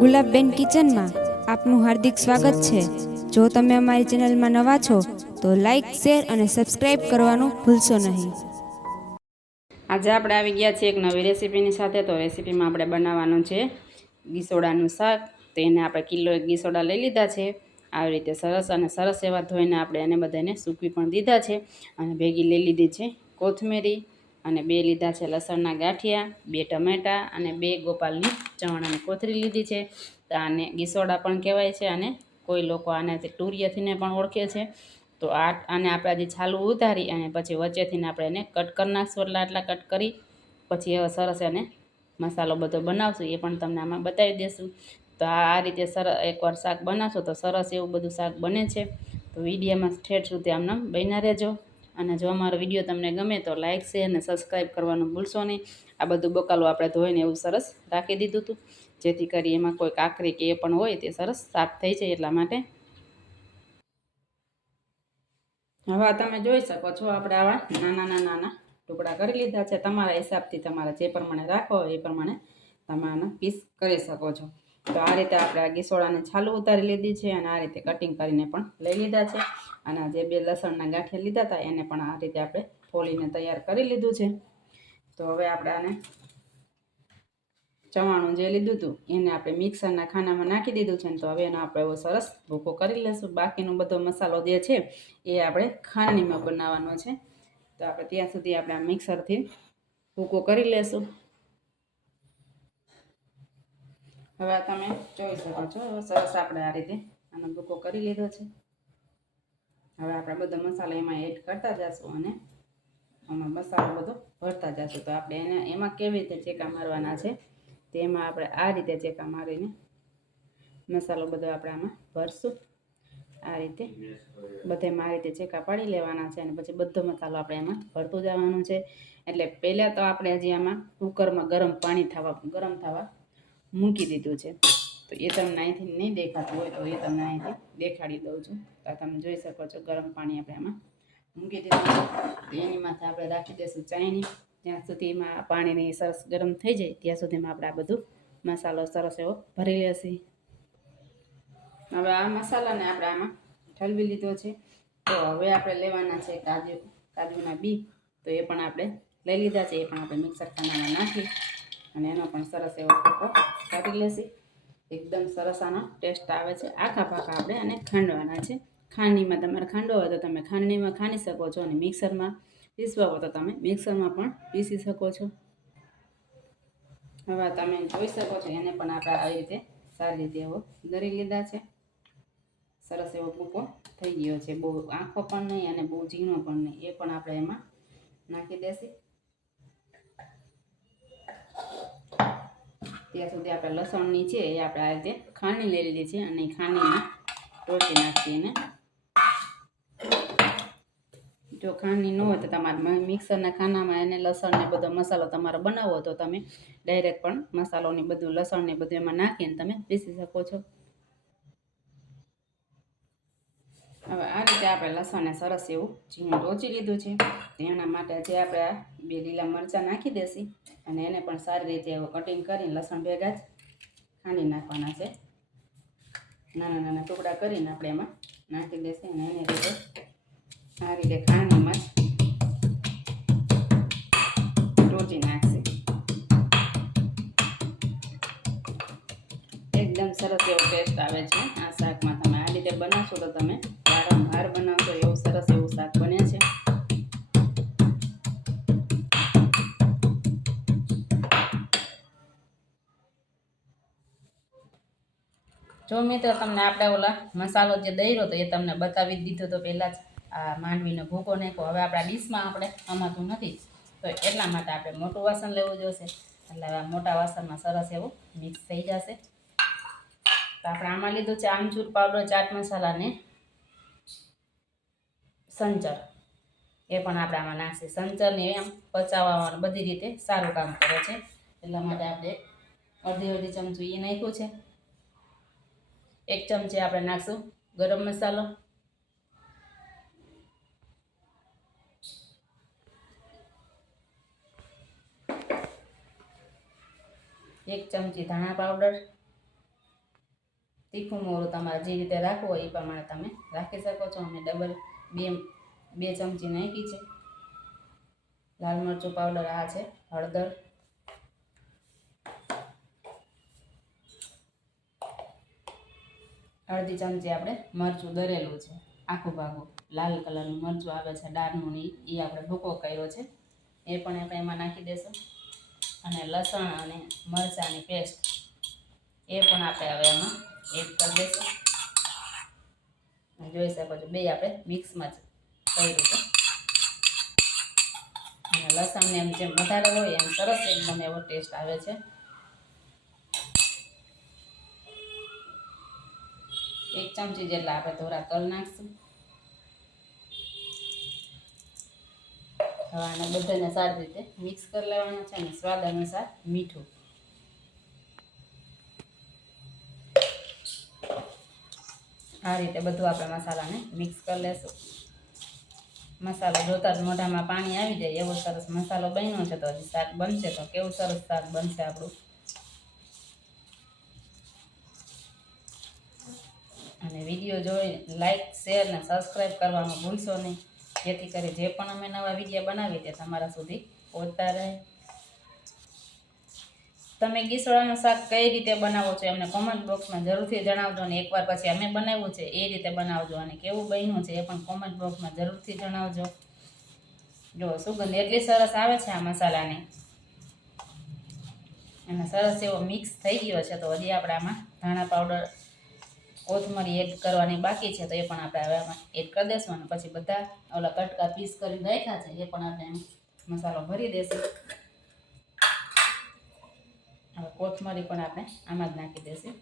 ગુલાબબેન કિચનમાં આપનું હાર્દિક સ્વાગત છે. જો તમે અમારી ચેનલમાં નવા છો, તો લાઈક શેર અને સબસ્ક્રાઈબ કરવાનું ભૂલશો નહીં. આજે આપણે આવી ગયા છીએ એક નવી રેસીપીની સાથે. તો રેસીપીમાં આપણે બનાવવાનું છે ગીસોડાનું શાક. તો એને આપણે કિલો ગીસોડા લઈ લીધા છે. આવી રીતે સરસ અને સરસ એવા ધોઈને આપણે એને બધાને સૂકવી પણ દીધા છે. અને ભેગી લઈ લીધી છે કોથમીરી. અને બે લીધા છે લસણના ગાંઠિયા, બે ટમેટાં અને બે ગોપાલની ચવાણાની કોથરી લીધી છે. તો આને ગીસોડા પણ કહેવાય છે અને કોઈ લોકો આને ટુરિયાથીને પણ ઓળખે છે. તો આ આને આપણે આજે છાલું ઉતારી અને પછી વચ્ચેથીને આપણે એને કટ કરી નાખશું. એટલા આટલા કટ કરી પછી હવે સરસ એને મસાલો બધો બનાવશું. એ પણ તમને આમાં બતાવી દઈશું તો આ આ રીતે સરસ એકવાર શાક બનાવશો તો સરસ એવું બધું શાક બને છે. તો વિડીયામાં ઠેઠ સુધી આમને બન્યા રહેજો. અને જો અમારો વીડિયો તમને ગમે તો લાઇક શેર અને સબસ્ક્રાઈબ કરવાનું ભૂલશો નહીં. આ બધું બકાલું આપણે ધોઈને એવું સરસ રાખી દીધું હતું જેથી કરી એમાં કોઈ કાકરી કે એ પણ હોય તે સરસ સાફ થઈ જાય એટલા માટે. હવે તમે જોઈ શકો છો આપણે આવા નાના નાના નાના ટુકડા કરી લીધા છે. તમારા હિસાબથી તમારે જે પ્રમાણે રાખો એ પ્રમાણે તમે આના પીસ કરી શકો છો. તો આ રીતે આપણે આ ગીસોડાને છાલું ઉતારી લીધી છે અને આ રીતે કટિંગ કરીને પણ લઈ લીધા છે. અને જે બે લસણના ગાંઠિયા લીધા હતા એને પણ આ રીતે આપણે ફોલીને તૈયાર કરી લીધું છે. તો હવે આપણે આને ચવાણું જે લીધું હતું એને આપણે મિક્સરના ખાનામાં નાખી દીધું છે તો હવે એનો આપણે એવો સરસ ભૂકો કરી લઈશું બાકીનો બધો મસાલો જે છે એ આપણે ખાંડણીમાં બનાવવાનો છે. તો આપણે ત્યાં સુધી આપણે આ મિક્સરથી ભૂકો કરી લેશું. હવે આ તમે જોઈ શકો છો. સરસ આપણે આ રીતે આનો ભૂકો કરી લીધો છે. હવે આપણે બધો મસાલો એમાં એડ કરતા જશું અને આમાં મસાલો બધો ભરતા જશું. તો આપણે એને, એમાં કેવી રીતે ચેકા મારવાના છે, તેમાં આપણે આ રીતે ચેકા મારીને મસાલો બધો આપણે આમાં ભરશું. આ રીતે બધે આ રીતે ચેકા પાડી લેવાના છે અને પછી બધો મસાલો આપણે એમાં ભરતું જવાનું છે. એટલે પહેલાં તો આપણે હજી આમાં કુકરમાં ગરમ પાણી થવા, ગરમ થવા મૂકી દીધું છે. તો એ તમને અહીંથી નહીં દેખાતું હોય તો એ તમને અહીંથી દેખાડી દઉં છું. તો તમે જોઈ શકો છો, ગરમ પાણી આપણે આમાં મૂકી દીધું છે. એની માથે આપણે રાખી દઈશું ચાયની. જ્યાં સુધીમાં પાણીની સરસ ગરમ થઈ જાય, ત્યાં સુધીમાં આપણે આ બધું મસાલો સરસ એવો ભરી લેશે. હવે આ મસાલાને આપણે આમાં ઠલવી લીધો છે. તો હવે આપણે લેવાના છે કાજુ, કાજુના બી. તો એ પણ આપણે લઈ લીધા છે, એ પણ આપણે મિક્સર ખાનામાં નાખી. અને એનો પણ સરસ એવો ભૂકો કાઢી લેશે. એકદમ સરસ આનો ટેસ્ટ આવે છે. આખા પાકા આપણે અને ખાંડવાના છે. ખાંડણીમાં તમારે ખાંડો હોય તો તમે ખાંડણીમાં ખાંડી શકો છો અને મિક્સરમાં પીસવા હોય તો તમે મિક્સરમાં પણ પીસી શકો છો. હવે તમે જોઈ શકો છો એને પણ આપણે આવી રીતે સારી રીતે એવો દરી લીધા છે. સરસ એવો ભૂકો થઈ ગયો છે. બહુ આંખો પણ નહીં અને બહુ ઝીણો પણ નહીં. એ પણ આપણે એમાં નાખી દેશી. ત્યાં સુધી આપણે લસણની છે એ આપણે આ રીતે ખાંડી લઈ લીધી છે અને એ ખાંડીને ટોટી નાખીએ એને. જો ખાંડની ન હોય તો તમારે મિક્સરના ખાનામાં એને લસણ ને બધો મસાલો તમારો બનાવો તો તમે ડાયરેક્ટ પણ મસાલોની બધું, લસણ ને બધું એમાં નાખીને તમે પીસી શકો છો. હવે આ રીતે આપણે લસણને સરસ એવું ઝીણું રોચી લીધું છે. તેના માટે જે આપણે બે લીલા મરચાં નાખી દેસી અને એને પણ સારી રીતે એવું કટિંગ કરીને લસણ ભેગા જ ખાંડી નાખવાના છે. નાના નાના ટુકડા કરીને આપણે એમાં નાખી દેશે અને એની રીતે આ રીતે ખાંડીમાં રોજી નાખશે. એકદમ સરસ એવો ટેસ્ટ આવે છે આ શાકમાં. તમે આ રીતે બનાવશો તો તમે વારંવાર જો મિત્રો તમને આપણે ઓલા મસાલો જે દઈરો તો એ તમને બતાવી જ દીધો તો પહેલાં જ આ માંડવીનો ભૂકો નાખ્યો. હવે આપણા ડીશમાં આપણે અમાતું નથી. તો એટલા માટે આપણે મોટું વાસણ લેવું જોશે. એટલે આ મોટા વાસણમાં સરસ એવું મિક્સ થઈ જશે. તો આપણે આમાં લીધું છે આમચૂર પાવડર, ચાટ મસાલા ને સંચર. એ પણ આપણે આમાં નાખશે. સંચરને એમ પચાવવાનું, બધી રીતે સારું કામ કરે છે. એટલા માટે આપણે અડધી અડધી ચમચું એ નાખ્યું છે. એક ચમચી આપણે નાખશું ગરમ મસાલો. એક ચમચી ધાણા પાવડર. તીખું મોરું તમારે જે રીતે રાખવું હોય એ પ્રમાણે તમે રાખી શકો છો. અમે ડબલ બે બે ચમચી નાખી છે. લાલ મરચું પાવડર આ છે હળદર. અડધી ચમચી આપણે મરચું દરેલું છે. આખું ભાગું. લાલ કલરનું મરચું આવે છે ડાળનું એ આપણે ભૂકો કર્યો છે. એ પણ આપણે એમાં નાખી દેશું. અને લસણ અને મરચાંની પેસ્ટ એ પણ આપણે હવે એમાં એડ કરી દઈશું જોઈ શકો છો, બે આપણે મિક્સમાં જ કર્યું છે. અને લસણને એમ જેમ વધારે હોય એમ સરસ એકદમ એવો ટેસ્ટ આવે છે. એક ચમચી જેટલા આપણે ધોરા તલ નાખશું. હવે આને બધાને સારી રીતે મિક્સ કરી લેવાનું છે અને સ્વાદ અનુસાર મીઠું. આ રીતે બધું આપણે મસાલાને મિક્સ કરી લેશું. મસાલો જોતા જ મોઢામાં પાણી આવી જાય, એવો સરસ મસાલો બન્યો છે તો હજી શાક બનશે તો કેવું સરસ શાક બનશે આપણું. અને વીડિયો જોઈ લાઈક શેર અને સબસ્ક્રાઈબ કરવાનું ભૂલશો નહીં. જેથી કરી જે પણ અમે નવા વીડિયો બનાવીએ તે તમારા સુધી પહોંચતા રહે. તમે ગીસોડાનું શાક કઈ રીતે બનાવો છો એમને કોમેન્ટ બોક્સમાં જરૂરથી જણાવજો અને એકવાર પછી અમે બનાવ્યું છે એ રીતે બનાવજો અને કેવું બન્યું છે એ પણ કોમેન્ટ બોક્સમાં જરૂરથી જણાવજો. જો સુગંધ એટલી સરસ આવે છે આ મસાલાની. અને સરસ એવો મિક્સ થઈ ગયો છે તો હજી આપણે આમાં ધાણા પાવડર કોથમરી એડ કરવાની બાકી છે તો એ પણ આપણે હવે આમાં એડ કરી દેશું અને પછી બધા ઓલા કટકા પીસ કરી રાખ્યા છે, એ પણ આપણે એમ મસાલો ભરી દેશું. હવે કોથમરી પણ આપણે આમાં જ નાખી દેશું.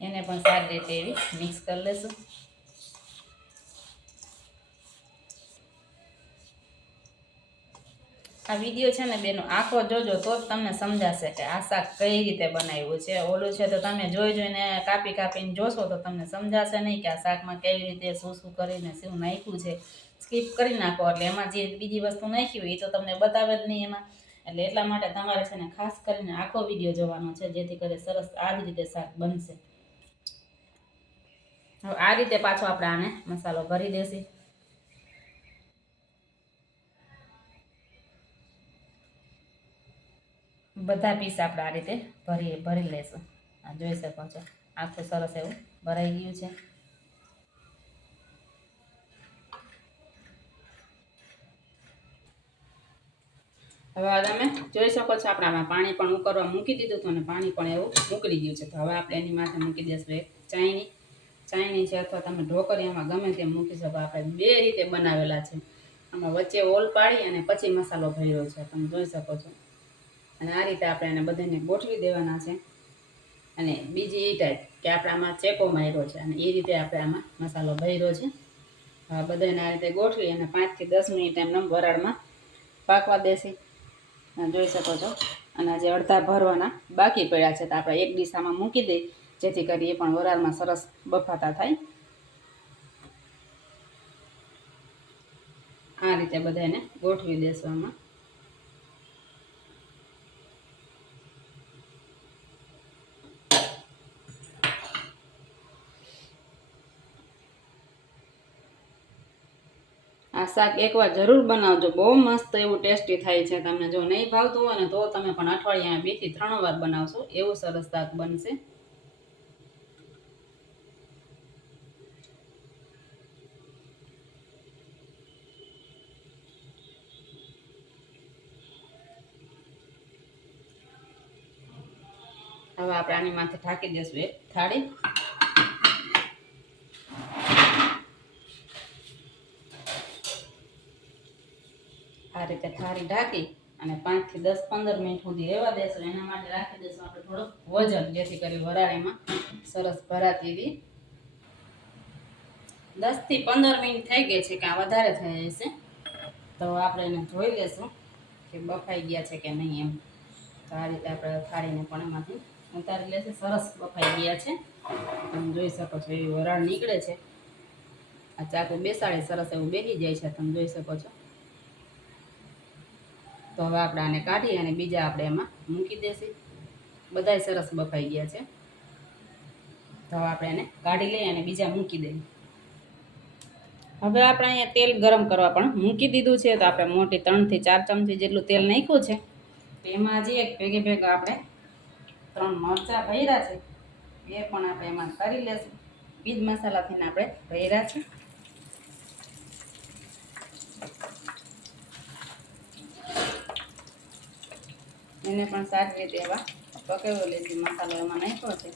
એને પણ સારી રીતે એવી મિક્સ કરી લઈશું આ વીડિયો છે ને બેનો, આખો જોજો તો જ તમને સમજાશે કે આ શાક કઈ રીતે બનાવ્યું છે. ઓલું છે તો તમે જોઈ જોઈને કાપી કાપીને જોશો તો તમને સમજાશે નહીં કે આ શાકમાં કેવી રીતે શું શું કરીને શું નાખ્યું છે. સ્કીપ કરી નાખો, એટલે એમાં જે બીજી વસ્તુ નાખી હોય એ તો તમને બતાવે જ નહીં એમાં. એટલે એટલા માટે તમારે છે ને ખાસ કરીને આખો વીડિયો જોવાનો છે, જેથી કરી સરસ આ જ રીતે શાક બનશે. હવે આ રીતે પાછો આપણે આને મસાલો ભરી દેશી. બધા પીસ આપણે આ રીતે ભરી ભરી લઈશું આ જોઈ શકો છો. આખું સરસ એવું ભરાઈ ગયું છે. હવે તમે જોઈ શકો છો, આપણે આમાં પાણી પણ ઉકળવા મૂકી દીધું હતું અને પાણી પણ એવું ઉકળી ગયું છે. તો હવે આપણે એની માથે મૂકી દઈશું એક ચાઇની ચાયની છે અથવા તમે ઢોકરિયામાં ગમે તેમ મૂકી શકો. આપણે બે રીતે બનાવેલા છે. આમાં વચ્ચે ઓલ પાડી અને પછી મસાલો ભર્યો છે. તમે જોઈ શકો છો. અને આ રીતે આપણે એને બધાને ગોઠવી દેવાના છે. અને બીજી એ ટાઈપ કે આપણે આમાં ચેકો માર્યો છે અને એ રીતે આપણે આમાં મસાલો ભર્યો છે. બધાને આ રીતે ગોઠવી અને પાંચથી દસ મિનિટ એમને વરાળમાં પાકવા દેશી. જોઈ શકો છો. અને જે અડધા ભરવાના બાકી પડ્યા છે તો આપણે એક દિશામાં મૂકી દઈએ. જેથી કરી એ પણ વરાળમાં સરસ બફાતા થાય. આ રીતે બધાને ગોઠવી દેશું આમાં. શાક એકવાર જરૂર બનાવજો. બહુ મસ્ત એવું ટેસ્ટી થાય છે. તમને જો નહીં ભાવતું હોય ને તો તમે પણ અઠવાડિયામાં બેથી ત્રણ વાર બનાવશો. એવું સરસ શાક બનશે. હવે આપણે આની માથે ઢાંકી દઈશું એક થાળી. થાળી ઢાંકી અને પાંચથી દસ, પંદર મિનિટ સુધી રહેવા દેશું. એના માટે રાખી દઈશું આપણે થોડુંક વજન, જેથી કરી વરાળીમાં સરસ ભરાતી હતી દસથી પંદર મિનિટ થઈ ગઈ છે કે આ વધારે થઈ જશે તો આપણે એને જોઈ લેશું કે બફાઈ ગયા છે કે નહીં એમ. તો આ રીતે આપણે થાળીને પણ એમાંથી ઉતારી લેશે. સરસ બફાઈ ગયા છે. તમે જોઈ શકો છો એવી વરાળ નીકળે છે. આ ચાકુ બેસાડે, સરસ એવું બેસી જાય છે. તમે જોઈ શકો છો. તો હવે આપણે આને કાઢી અને બીજા આપણે એમાં મૂકી દેશી. બધાય સરસ બફાઈ ગયા છે. તો હવે આપણે એને કાઢી લઈએ અને બીજા મૂકી દઈએ. હવે આપણે અહીંયા તેલ ગરમ કરવા પણ મૂકી દીધું છે. તો આપણે મોટી ત્રણથી ચાર ચમચી જેટલું તેલ નાખ્યું છે. એમાં હજી એક ભેગે ભેગા આપણે ત્રણ મરચાં ભર્યા છે, એ પણ આપણે એમાં કરી લેશું. બીજ મસાલાથી આપણે ભર્યા છે. એને પણ સારી રીતે એવા પકેવો લેજે મસાલો એમાં નાખ્યો છે.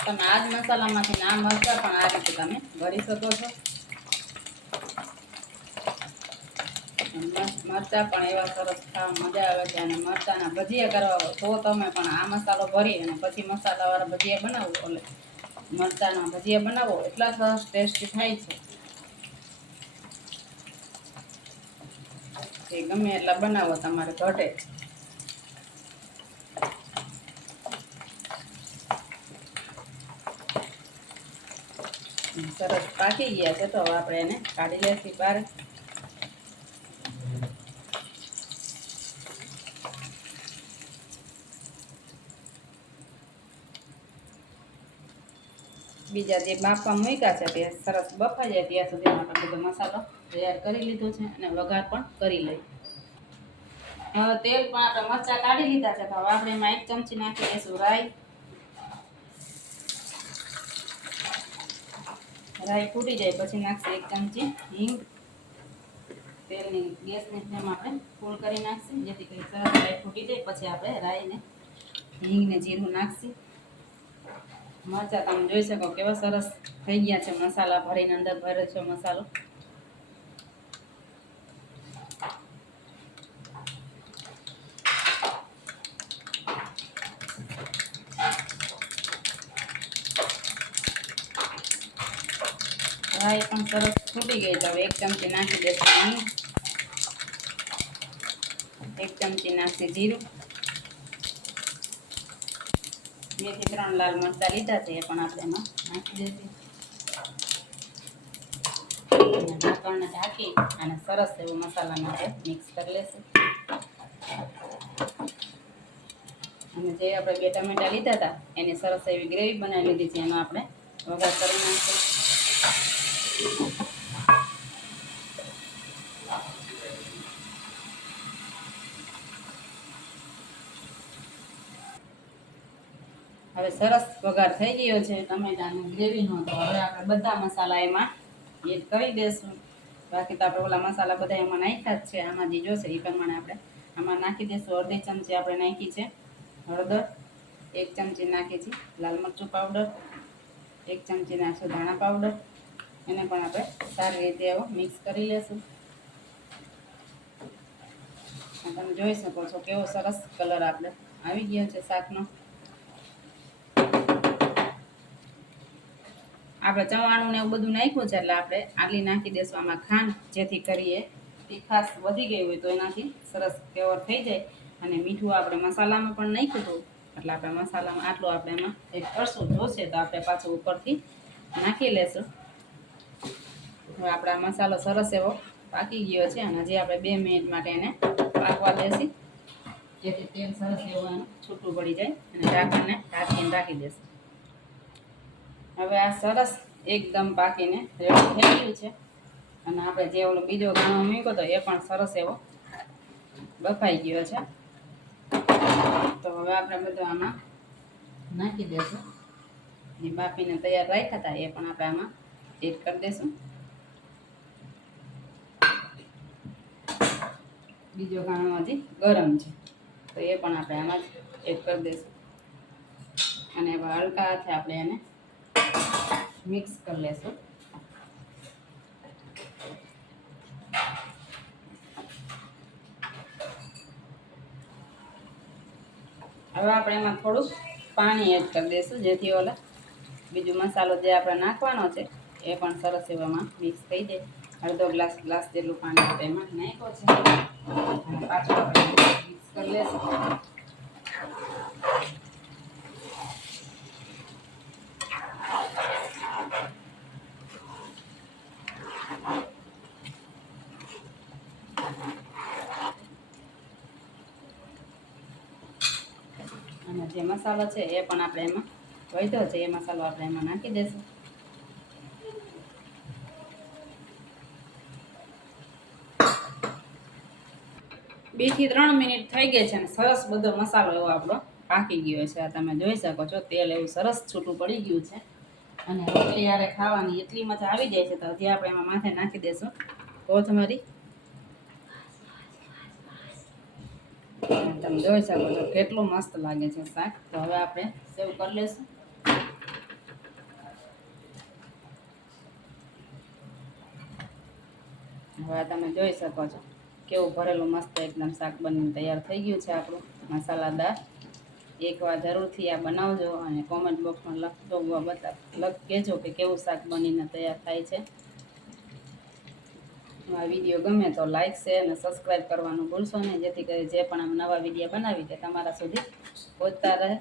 તમે આ જ મસાલામાંથી ના મરચાં પણ આ રીતે તમે ભરી શકો છો. મરચાં પણ એવા સરસ ખાવા મજા આવે છે અને મરચાંના ભજીયા કરવા હોય તો તમે પણ આ મસાલો ભરી અને પછી મસાલાવાળા ભજીયા બનાવો. એટલે મરચાંના ભજીયા બનાવો, એટલા સરસ ટેસ્ટી થાય છે. એ ગમે એટલા બનાવો તમારે ઘટે. સરસ પાકી ગયા છે તો આપણે એને કાઢી લેશી બહાર. બીજા જે બાફવા મૂક્યા છે તે સરસ બફાઈ જાય ત્યાં સુધીમાં આપણે બધો મસાલો તૈયાર કરી લીધો છે અને વઘાર પણ કરી લઈ હવે તેલ પણ આપણે મરચાં કાઢી લીધા છે હવે આપણે એમાં એક ચમચી નાખી દઈશું રાઈ. રાઈ ફૂટી જાય પછી નાખશે એક ચમચી હિંગ. તેલની ગેસની ફ્લેમ આપણે ફૂલ કરી નાખશે જેથી કરી સરસ રાઈ ફૂટી જાય. પછી આપણે રાઈને હિંગને જીરું નાખશે. મરચા તમે જોઈ શકો કેવા સરસ થઈ ગયા છે મસાલા ભરીને અંદર ભરે છે મસાલો. રાઈ પણ સરસ ફૂટી ગઈ તો એક ચમચી નાખી દેશું એક ચમચી નાખશે જીરું. બે ત્રણ લાલ મરચાં લીધા છે એ પણ આપણે એમાં નાખી દઈશું. ઢાંકણને ઢાંકી અને સરસ એવો મસાલા આપણે મિક્સ કરી લેશું અને જે આપણે બે ટમેટા લીધા હતા, એની સરસ એવી ગ્રેવી બનાવી લીધી છે, એનો આપણે વઘાર કરી નાખીશું. હવે સરસ વઘાર થઈ ગયો છે. ટમેટાની ગ્રેવીનો તો હવે આપણે બધા મસાલા એમાં એડ કરી દઈશું બાકી તો આપણે ઓલા મસાલા બધા એમાં નાખ્યા જ છે. આમાં જે જોશે એ પ્રમાણે આપણે આમાં નાખી દઈશું અડધી ચમચી આપણે નાખી છે હળદર, એક ચમચી નાખી છે લાલ મરચું પાવડર એક ચમચી નાખશું ધાણા પાવડર એને પણ આપણે સારી રીતે એવો મિક્સ કરી લેશું. તમે જોઈ શકો છો કેવો સરસ કલર આપણે આવી ગયો છે શાકનો. આપણે ચવાણું ને એવું બધું નાખ્યું છે એટલે આપણે આટલી નાખી દઈશું આમાં ખાંડ, જેથી કરીએ તીખાસ વધી ગઈ હોય તો એનાથી સરસ કેવર થઈ જાય. અને મીઠું આપણે મસાલામાં પણ નાખ્યું હતું. એટલે આપણે મસાલામાં આટલું આપણે એમાં એક કરશું જોશે તો આપણે પાછું ઉપરથી નાખી લેશું. હવે આપણા મસાલો સરસ એવો પાકી ગયો છે અને હજી આપણે બે મિનિટ માટે એને પાકવા દેશી. જેથી તેલ સરસ એવું છૂટું પડી જાય અને ઢાંકણને ઢાંકીને રાખી દેશું. હવે આ સરસ એકદમ પાકીને રેડી થઈ ગયું છે. અને આપણે જે ઓલો બીજો ઘણો મૂક્યો તો એ પણ સરસ એવો બફાઈ ગયો છે. તો હવે આપણે બધું આમાં નાખી દઈશું જે બાફીને તૈયાર રાખ્યા હતા એ પણ આપણે આમાં એડ કરી દઈશું બીજો ઘાણો હજી ગરમ છે. તો એ પણ આપણે આમાં જ એડ કરી દઈશું અને હલકા હાથે આપણે એને મિક્સ કરી લેશું. હવે આપણે એમાં થોડુંક પાણી એડ કરી દઈશું, જેથી ઓલા બીજું મસાલો જે આપણે નાખવાનો છે, એ પણ સરસ એવામાં મિક્સ થઈ જાય. અડધો ગ્લાસ ગ્લાસ જેટલું પાણી આપણે એમાં નાખ્યો છે. પાછું આપણે મિક્સ કરી લેશું. જે મસાલો છે એ પણ આપણે એમાં વધ્યો છે. એ મસાલો આપણે એમાં નાખી દઈશું. બેથી ત્રણ મિનિટ થઈ ગઈ છે અને સરસ બધો મસાલો એવો આપણો પાકી ગયો છે. આ તમે જોઈ શકો છો, તેલ એવું સરસ છૂટું પડી ગયું છે. અને રોટલી યારે ખાવાની એટલી મજા આવી જાય છે તો હજી આપણે એમાં માથે નાખી દઈશું. કોથમરી તમે જોઈ શકો છો, કેટલું મસ્ત લાગે છે શાક. તો હવે આપણે સેવ કરી લઈશું. હવે તમે જોઈ શકો છો, કેવું ભરેલું મસ્ત એકદમ શાક બનીને તૈયાર થઈ ગયું છે આપણું મસાલાદાર એકવાર જરૂરથી આ બનાવજો અને કોમેન્ટ બોક્સમાં લખજો બતા લખ કહેજો કે કેવું શાક બનીને તૈયાર થાય છે. આ વીડિયો ગમે તો લાઇક શેર અને સબસ્ક્રાઈબ કરવાનું ભૂલશો નહીં. જેથી કરી જે પણ આમ નવા વીડિયો બનાવી તે તમારા સુધી પહોંચતા રહે.